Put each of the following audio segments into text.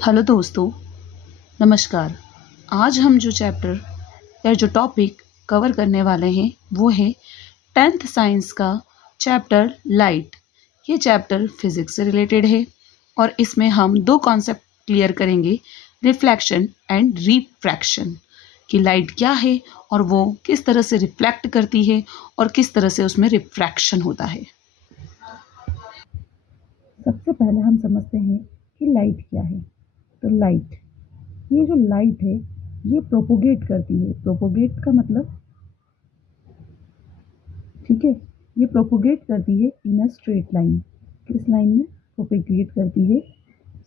Hello दोस्तों, नमस्कार। आज हम जो चैप्टर या जो टॉपिक कवर करने वाले हैं वो है 10th साइंस का चैप्टर लाइट। ये चैप्टर फिज़िक्स से रिलेटेड है और इसमें हम दो कॉन्सेप्ट क्लियर करेंगे, रिफ्लेक्शन एंड रिफ्रैक्शन, कि लाइट क्या है और वो किस तरह से रिफ्लेक्ट करती है और किस तरह से उसमें रिफ्रैक्शन होता है। सबसे पहले हम समझते हैं कि लाइट क्या है। तो लाइट, ये जो लाइट है ये प्रोपोगेट करती है। प्रोपोगेट का मतलब, ठीक है, ये प्रोपोगेट करती है इन अ स्ट्रेट लाइन। किस लाइन में प्रोपोगेट करती है?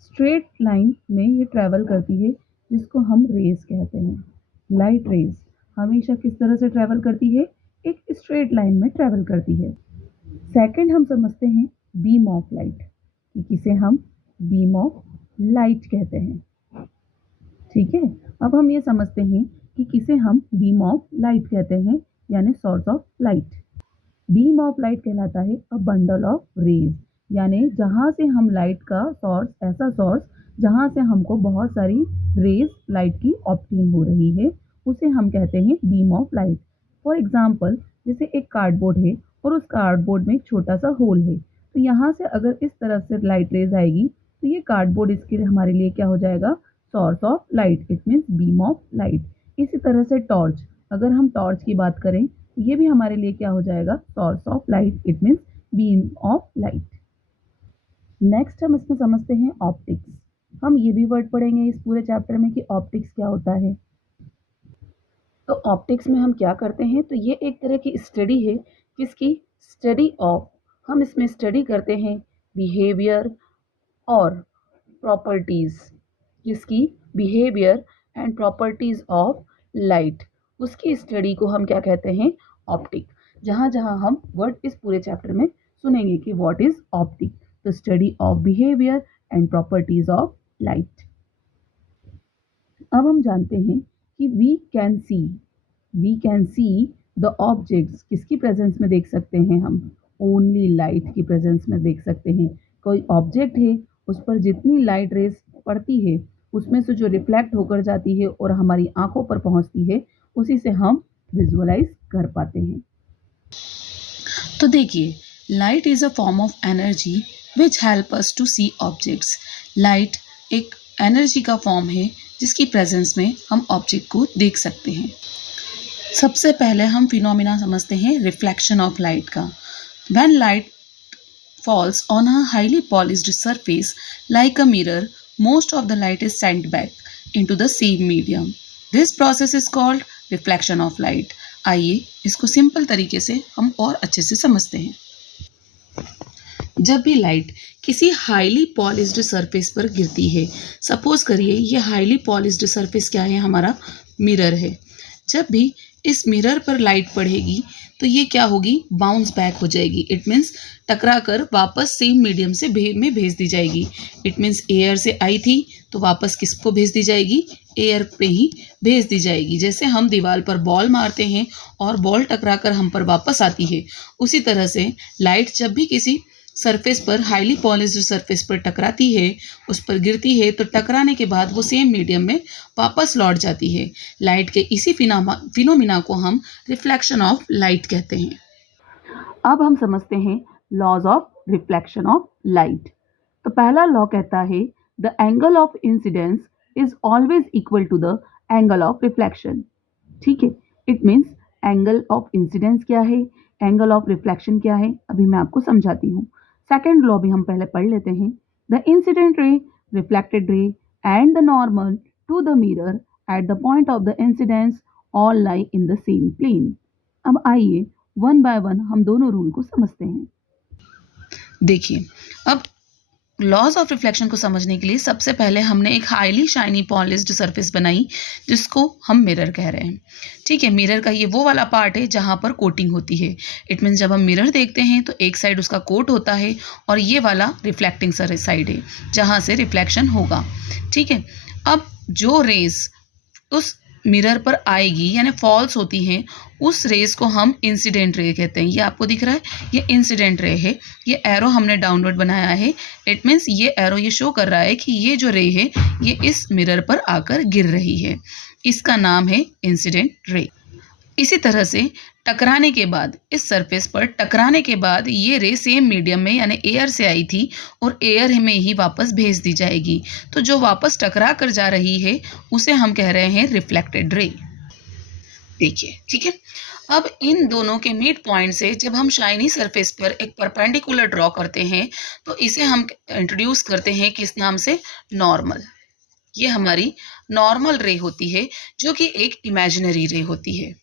स्ट्रेट लाइन में ये ट्रैवल करती है, जिसको हम रेज कहते हैं। लाइट रेज हमेशा किस तरह से ट्रैवल करती है? एक स्ट्रेट लाइन में ट्रैवल करती है। सेकंड हम समझते हैं बीम ऑफ लाइट, कि किसे हम बीम ऑफ लाइट कहते हैं। ठीक है, अब हम ये समझते हैं कि किसे हम बीम ऑफ लाइट कहते हैं, यानी source of light. Beam of light कहलाता है अ बंडल ऑफ रेज, यानी जहाँ से हम लाइट का सोर्स, ऐसा सोर्स जहाँ से हमको बहुत सारी रेज लाइट की ऑब्टेन हो रही है, उसे हम कहते हैं beam of light. For example, जैसे एक कार्डबोर्ड है और उस कार्डबोर्ड में एक छोटा सा होल है, तो यहाँ से अगर इस तरफ से लाइट रेज आएगी तो ये कार्डबोर्ड इसके हमारे लिए क्या हो जाएगा? Source of light, it means beam of light. इसी तरह से टॉर्च, अगर हम टॉर्च की बात करें तो ये भी हमारे लिए क्या हो जाएगा? Source of light, it means beam of light. Next हम इसमें समझते हैं ऑप्टिक्स। हम ये भी वर्ड पढ़ेंगे इस पूरे चैप्टर में कि ऑप्टिक्स क्या होता है। तो ऑप्टिक्स में हम क्या करते हैं? तो ये एक तरह की स्टडी है। किसकी? Study of. हम इसमें स्टडी करते हैं बिहेवियर और प्रॉपर्टीज। किसकी? Behaviour and properties of light. उसकी स्टडी को हम क्या कहते हैं? ऑप्टिक। जहाँ जहाँ हम वर्ड इस पूरे चैप्टर में सुनेंगे कि what is optic, the study of behaviour and properties of light. अब हम जानते हैं कि we can see the objects. किसकी प्रेजेंस में देख सकते हैं हम? ओनली लाइट की प्रेजेंस में देख सकते हैं। कोई ऑब्जेक्ट है, उस पर जितनी लाइट रेस पड़ती है उसमें से जो रिफ्लेक्ट होकर जाती है और हमारी आंखों पर पहुंचती है, उसी से हम विजुअलाइज कर पाते हैं। तो देखिए, light is a form of energy which help us to see objects. Light एक एनर्जी का फॉर्म है जिसकी प्रेजेंस में हम ऑब्जेक्ट को देख सकते हैं। सबसे पहले हम फिनोमिना समझते हैं रिफ्लेक्शन ऑफ लाइट का। When light falls on a highly polished surface like a mirror, most of the light is sent back into the same medium. This process is called reflection of light. आइए इसको simple तरीके से हम और अच्छे से समझते हैं। जब भी लाइट किसी हाईली पॉलिश्ड सरफेस पर गिरती है, सपोज करिए ये हाईली पॉलिश्ड सरफेस क्या है? हमारा मिरर है। जब भी इस मिरर पर लाइट पड़ेगी तो ये क्या होगी? बाउंस बैक हो जाएगी। इट मीन्स टकरा कर वापस सेम मीडियम से में भेज दी जाएगी। इट मीन्स एयर से आई थी तो वापस किसको भेज दी जाएगी? एयर पे ही भेज दी जाएगी। जैसे हम दीवार पर बॉल मारते हैं और बॉल टकरा कर हम पर वापस आती है, उसी तरह से लाइट जब भी किसी सरफेस पर, हाईली पॉलिश्ड सरफेस पर टकराती है, उस पर गिरती है, तो टकराने के बाद वो सेम मीडियम में वापस लौट जाती है। लाइट के इसी फिनोमिना को हम रिफ्लेक्शन ऑफ लाइट कहते हैं। अब हम समझते हैं laws of reflection of light. तो पहला लॉ कहता है the angle of incidence is always equal to the angle of reflection. ठीक है, it means angle of incidence क्या है, एंगल ऑफ रिफ्लेक्शन क्या है, अभी मैं आपको समझाती हूँ। सेकेंड लॉ भी हम पहले पढ़ लेते हैं। The incident ray, reflected ray and the normal to the mirror at the point of the incidence all lie in the same plane. अब आइए वन बाय वन हम दोनों रूल को समझते हैं। देखिए, अब लॉज ऑफ रिफ्लेक्शन को समझने के लिए सबसे पहले हमने एक हाईली शाइनी पॉलिश्ड सरफेस बनाई जिसको हम मिरर कह रहे हैं। ठीक है, मिरर का ये वो वाला पार्ट है जहाँ पर कोटिंग होती है। इट मीन्स जब हम मिरर देखते हैं तो एक साइड उसका कोट होता है और ये वाला रिफ्लेक्टिंग साइड है जहाँ से रिफ्लेक्शन होगा। ठीक है, अब जो रेज उस मिरर पर आएगी यानी फॉल्स होती हैं, उस रेस को हम इंसिडेंट रे कहते हैं। ये आपको दिख रहा है, ये इंसिडेंट रे है। ये एरो हमने डाउनवर्ड बनाया है, इट मीन्स ये एरो ये शो कर रहा है कि ये जो रे है ये इस मिरर पर आकर गिर रही है। इसका नाम है इंसिडेंट रे। इसी तरह से टकराने के बाद, इस सरफेस पर टकराने के बाद ये रे सेम मीडियम में यानी एयर से आई थी और एयर में ही वापस भेज दी जाएगी। तो जो वापस टकरा कर जा रही है उसे हम कह रहे हैं रिफ्लेक्टेड रे। देखिए, ठीक है। अब इन दोनों के मिड पॉइंट से जब हम शाइनी सरफेस पर एक परपेंडिकुलर ड्रॉ करते हैं तो इसे हम इंट्रोड्यूस करते हैं किस नाम से, नॉर्मल। ये हमारी नॉर्मल रे होती है जो कि एक इमेजिनरी रे होती है।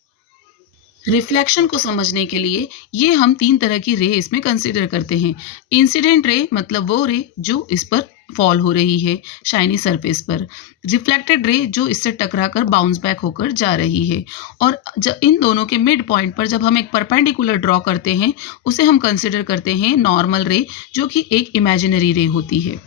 रिफ्लेक्शन को समझने के लिए ये हम 3 तरह की रे इसमें कंसिडर करते हैं। इंसिडेंट रे मतलब वो रे जो इस पर फॉल हो रही है शाइनी सरफेस पर। रिफ्लेक्टेड रे जो इससे टकराकर बाउंस बैक होकर जा रही है। और जब इन दोनों के मिड पॉइंट पर जब हम एक परपेंडिकुलर ड्रॉ करते हैं उसे हम कंसिडर करते हैं नॉर्मल रे जो कि एक इमेजिनरी रे होती है।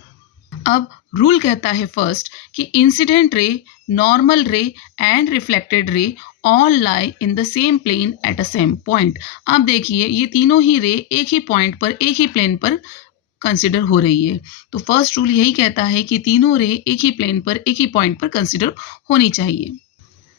अब रूल कहता है फर्स्ट कि incident ray, normal ray and reflected ray all lie in the same plane at a same point. अब देखिए ये तीनों ही रे एक ही पॉइंट पर, एक ही प्लेन पर कंसिडर हो रही है। तो फर्स्ट रूल यही कहता है कि तीनों रे एक ही प्लेन पर, एक ही पॉइंट पर कंसिडर होनी चाहिए।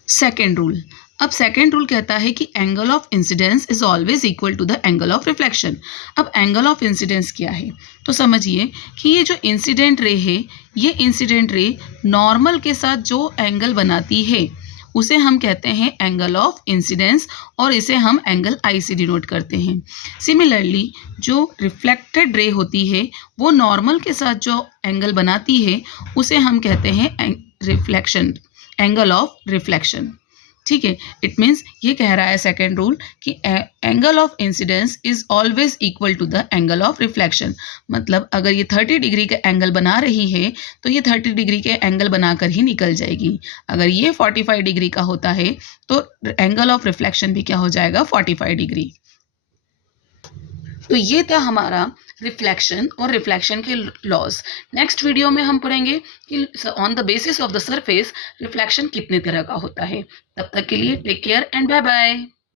सेकेंड रूल, अब सेकेंड रूल कहता है कि angle of incidence is always equal to the angle of reflection. अब एंगल ऑफ इंसिडेंस क्या है, तो समझिए कि ये जो इंसिडेंट रे है, ये इंसिडेंट रे नॉर्मल के साथ जो एंगल बनाती है उसे हम कहते हैं एंगल ऑफ इंसिडेंस और इसे हम एंगल आई से डिनोट करते हैं। सिमिलरली जो रिफ्लेक्टेड रे होती है वो नॉर्मल के साथ जो एंगल बनाती है उसे हम कहते हैं रिफ्लेक्शन, एंगल ऑफ रिफ्लेक्शन। ठीक है, इट मीन्स ये कह रहा है सेकेंड रूल कि angle of incidence is always equal to the angle of reflection. मतलब अगर ये 30 डिग्री के एंगल बना रही है तो ये 30 डिग्री के एंगल बनाकर ही निकल जाएगी। अगर ये 45 डिग्री का होता है तो एंगल ऑफ रिफ्लेक्शन भी क्या हो जाएगा, 45 डिग्री। तो ये था हमारा रिफ्लेक्शन और रिफ्लेक्शन के लॉज। नेक्स्ट वीडियो में हम पढ़ेंगे कि on the basis of the surface reflection कितने तरह का होता है। तब तक के लिए take care and bye bye.